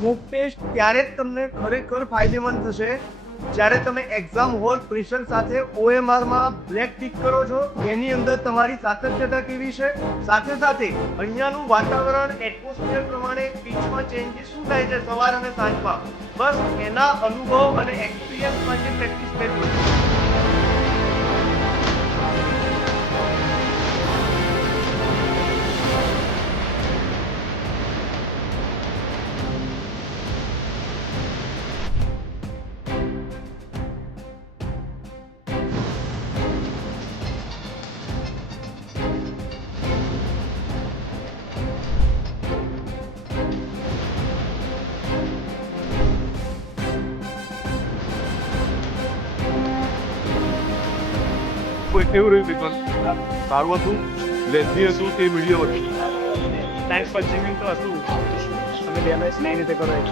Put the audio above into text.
Mock test ત્યારે જ તમને ખરેખર ફાયદેમંદ થશે જ્યારે તમે એક્ઝામ હોલ પ્રેશર સાથે OMRમાં બ્લેક ટિક કરો છો. એની અંદર તમારી સાતત્યતા કેવી છે, સાથે સાથે અહીંયાનું વાતાવરણ એટમોસ્ફિયર પ્રમાણે પીચમાં ચેન્જીસ શું થાય છે સવાર અને સાંજમાં, બસ એના અનુભવ અને એક્સપિરિયન્સમાં જે પ્રેક્ટિસ કરવી છે. કેવું રહ્યું પેપર? સારું હતું, લેન્થી હતું તે મીડિયમ હતું. ટાઈમ કન્ઝ્યુમિંગ તો હતું. તમે ડેમેજ નહીં રીતે કરો.